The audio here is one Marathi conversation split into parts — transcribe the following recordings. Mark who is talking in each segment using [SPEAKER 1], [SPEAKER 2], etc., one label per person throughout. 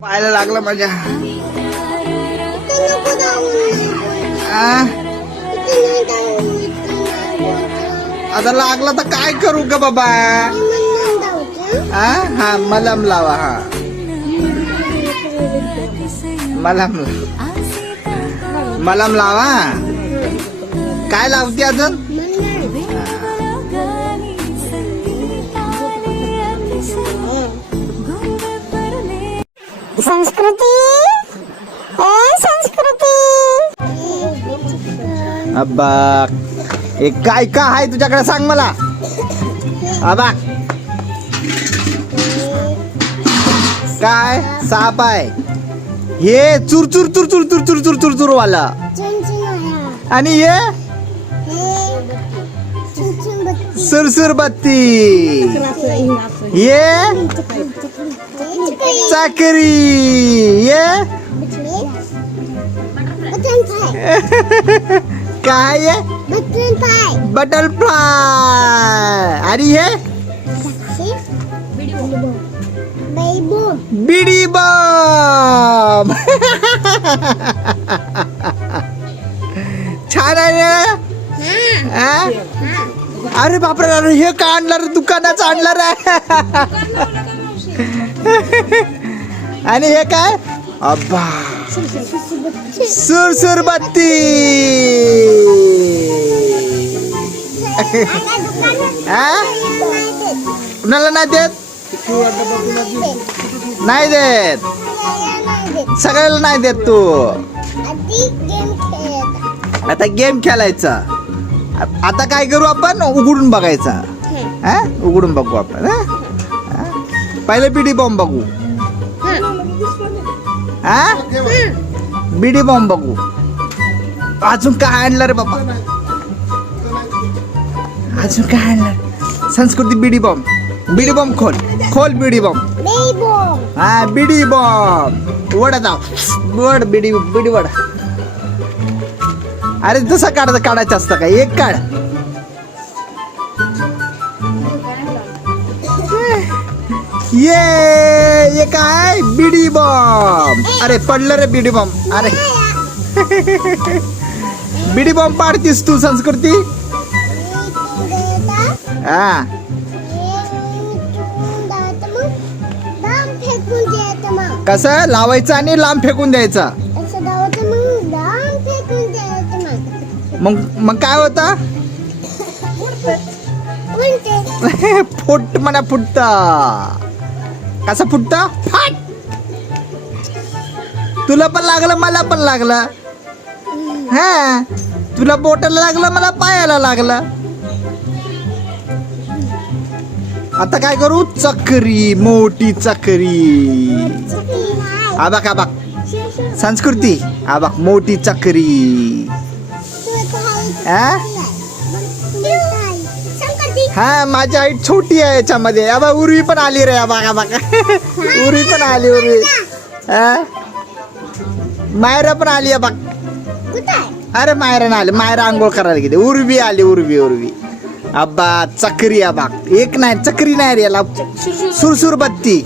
[SPEAKER 1] पाहायला लागलं माझ्या. आ? आता लागला तर काय करू ग बाबा?
[SPEAKER 2] हा
[SPEAKER 1] आ? हा मलम लावा हा. मलम मलम लावा. काय लावते अजून?
[SPEAKER 2] संस्कृती? ए संस्कृती.
[SPEAKER 1] अब्बा हे काय का आहे तुझ्याकडे? सांग मला. अबा काय? साप आहे. हे चुर चुर चुर चुर चुर चुर चुर चुर चुर वाला आणि
[SPEAKER 2] बत्ती
[SPEAKER 1] सुरसुर बत्ती हे? चाकरी ये? काय आहे बटरफ्लाय. आणि हे बिडी बम. छान आहे अरे बापरे अरे हे का आणणार दुकानाचं आणणार आहे आणि हे काय? अब्बा. सुरसुर बत्ती हा कुणाला नाही देत? नाही देत. सगळ्याला नाही देत तू. आता गेम खेळायचा. आता काय करू आपण? उघडून बघायचा. हा उघडून बघू आपण? पहिले बिडी बॉम्ब बघू. हा? बिडी बॉम्ब बघू. अजून काय आणलं रे बाबा? अजून काय आणलं? संस्कृती बिडी बॉम्ब. बिडी बॉम्ब खोल. खोल बिडी बॉम्ब. हा बिडी बॉम्ब. वड दाव वड बिडी बिडी वड. अरे तसं काढायचं काढायचं असतं का? एक काढ. ये ये काय बिडी बॉम्ब अरे पडलं रे बिडी बॉम्ब अरे. बिडी बॉम्ब पाडतीस तू संस्कृती. हा. कसं? लावायचं आणि लांब फेकून द्यायचं. मग मग काय होता? फुट म्हणा फुटत. कसं फुटत? फाट! तुला पण लागलं मला पण लागलं. हा? तुला बोटाला लागलं मला पायाला लागलं. आता काय करू? चक्री मोठी चक्री. आबाक आबाक संस्कृती. आबाक मोठी चक्री. हा? हा माझी हाईट छोटी आहे याच्यामध्ये. अबा उर्वी पण आली रे अबा अबा उर्वी पण आली उर्वी. हा? मायरा पण आली अबा अरे मायरा नाही आली. मायरा आंघोळ करायला गेली. उर्वी आली उर्वी उर्वी. अब्बा चक्री अबा एक नाही चक्री नाही रे याला. सुरसुर बत्ती.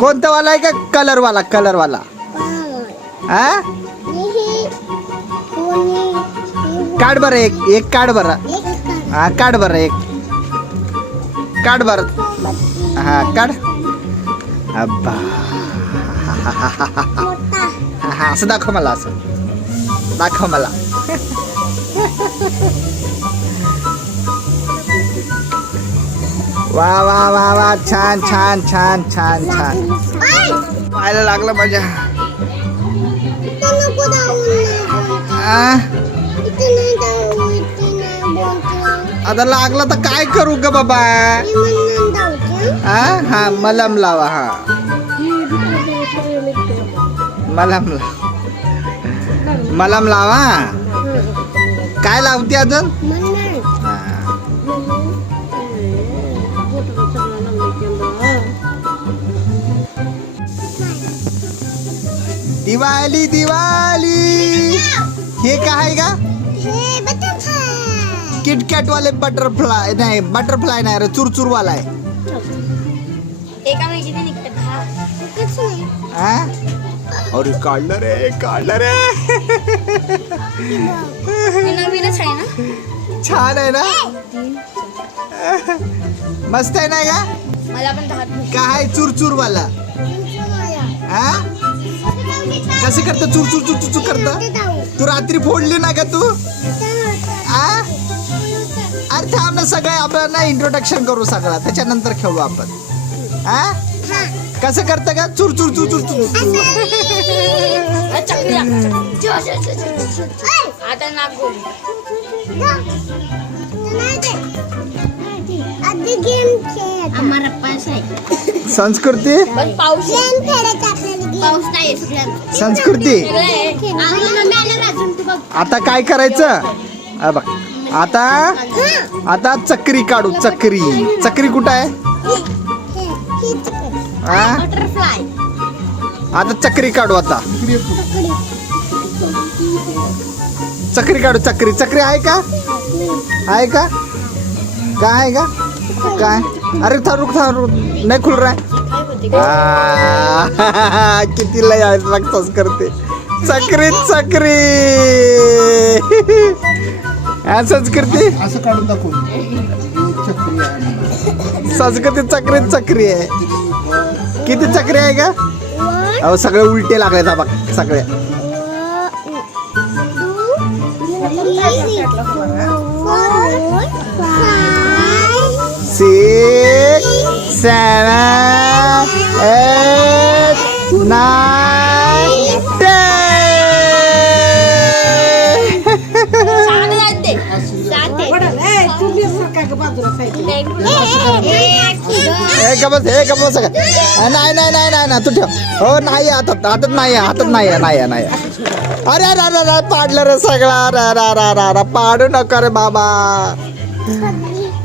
[SPEAKER 1] कोणता वाला आहे का? कलर वाला कलर वाला. हा? काढ बरं एक एक काढ बरं. हा काढ बरं एक. काढ बरं. हा काढ. अब्बा. हा असं दाखव मला असं. दाखव मला. वा वा वा वा छान छान छान छान छान. पाहायला लागलं माझ्या आ? आता लागलं तर काय करू ग बाबा? हा? हा मलम लावा हा. मलम ला मलम लावा काय लावते अजून? दिवाली दिवाळी दिवाळी. हे काय का किटकॅट वाले बटरफ्लाय नाही बटरफ्लाय नाही रे चुरचुर वाला आहे.
[SPEAKER 3] एका
[SPEAKER 1] हा. अरे काढलं रे काढलं रे.
[SPEAKER 2] नवीनच आहे ना?
[SPEAKER 1] छान आहे ना? मस्त आहे ना का
[SPEAKER 2] मला पण दहा
[SPEAKER 1] काय चुरचुर वाला? हा कसं करतं? चुर चुर चुर चुर करत? तू रात्री फोडली ना का तू? ना सगळे आपण ना इंट्रोडक्शन करू सगळा. त्याच्यानंतर खेळू आपण. हा? कसं करतं का? चुर चुर चुर चुर चुर.
[SPEAKER 2] आता नाक गोल. आम्हाला आहे.
[SPEAKER 1] संस्कृती?
[SPEAKER 2] पण पाऊस
[SPEAKER 3] गेम खेळायचा आपल्याला गेम.
[SPEAKER 2] पाऊस नाही सगळ्यांना
[SPEAKER 1] संस्कृती?
[SPEAKER 2] अजून तू बघ.
[SPEAKER 1] आता काय करायचं? हा बघ. आता? आता चक्री काढू चक्री. चक्री कुठं आहे? आता चक्री काढू आता. चक्री काढू चक्री. चक्री आहे का? आहे का? काय आहे का? काय? अरे थारू थारू नाही खुल राय किती लय आहेत करते. चक्री चक्री. संस्कृती?
[SPEAKER 4] असं काढून दाखवून. चक्री आहे
[SPEAKER 1] संस्कृती चक्री चक्री आहे. किती चक्री आहे का? अहो सगळे उलटे लागले बघ सगळे. सिक्स सेवन एट नाईन बस हे का बस नाही नाही नाही नाही ना तू ठेव. हो नाही हातात हातात नाही आहे, हातात नाही आहे, नाही नाही. अरे अरे अरे अरे पाडलं रे सगळा. अरे अरे अरे अरे अरे पाडू नका रे बाबा.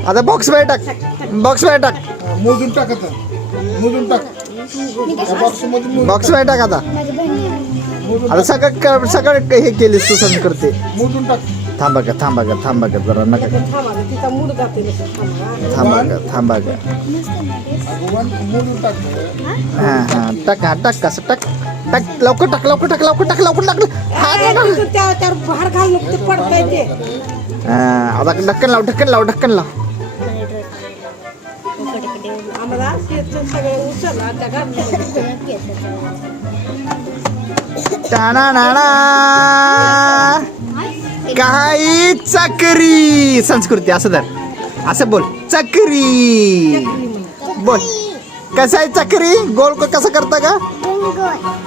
[SPEAKER 1] आता बॉक्समध्ये टाक. बॉक्समध्ये टाक.
[SPEAKER 4] मोजून टाक आता. मोजून टाक.
[SPEAKER 1] बॉक्समध्ये टाक आता. आता सगळं सगळं हे केलीस तू संस्कृती
[SPEAKER 4] मोजून टाक.
[SPEAKER 1] थांबा का थांबा का थांबा का जरा नका थांबा का थांबा. का हा हा टाक टाक कसं टाक टाक लवकर टाक लवकर टाक लवकर टाक लवकर टाक. हा,
[SPEAKER 5] बाहेर घालून ते पडतंय ते.
[SPEAKER 1] हा, आता ढक्कन लाव ढक्कन लाव ढक्कन लाव.
[SPEAKER 5] आम्हाला सगळं त्या घालून
[SPEAKER 1] टाणाणाणा. काही चक्री संस्कृती असं धर असं बोल चक्री बोल कसं आहे चक्री गोल कसं करतं का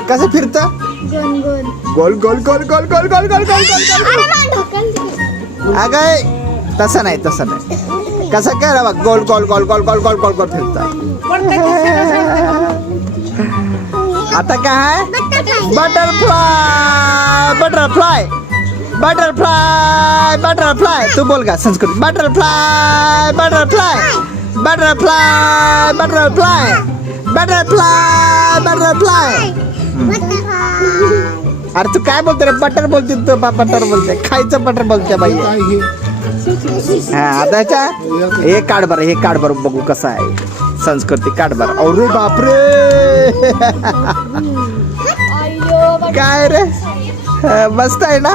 [SPEAKER 1] कसं फिरतं गोल गोल गोल गोल गोल गोल गोल गोल गोल अगं तसं नाही तसं नाही कसं काय बघ गोल गोल गोल गोल गोल गोल गोल गोल फिरतं आता काय बटरफ्लाय बटरफ्लाय बटरफ्लाय बटरफ्लाय तू बोल का Sanskrit. Butterfly butterfly butterfly butterfly butterfly butterfly अरे तू काय बोलते रे? बटर बोलते तू बा- बटर बोलते. खायचं बटर बोलते बाई.
[SPEAKER 4] हे
[SPEAKER 1] आता ह्याच्या हे काढ बरं हे काढ बरं बघू कसं आहे. संस्कृती काढ बरं. अरे बापरे! काय रे? मस्त आहे ना?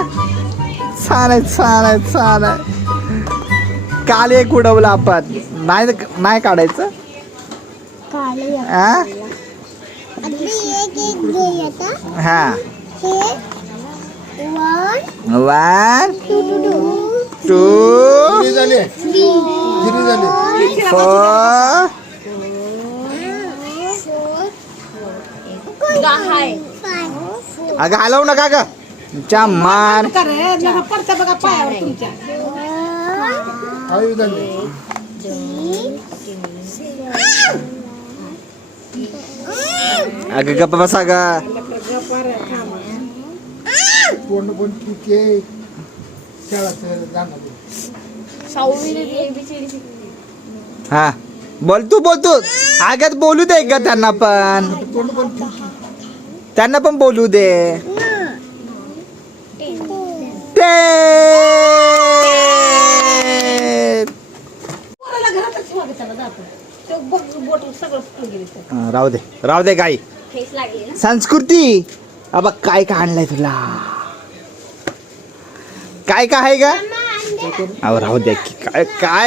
[SPEAKER 1] छान आहे छान आहे छान आहे काल एक उडवलं आपण. नाही नाही काढायचं? हा हा. वन टू
[SPEAKER 4] हिरी झाले? हिरी झाले?
[SPEAKER 1] फोर. अगं हलवू नका ग. Jamar. Agak apa pas.
[SPEAKER 4] Hah. Agak bolu deh, agak tanapan.
[SPEAKER 2] Bolu deh.
[SPEAKER 1] हा, राहू दे राहू दे गाई.
[SPEAKER 2] ठेस लागली ना.
[SPEAKER 1] संस्कृती! अबा काय काय आणलंय तुला? काय काय आहे का अहो राहू की काय काय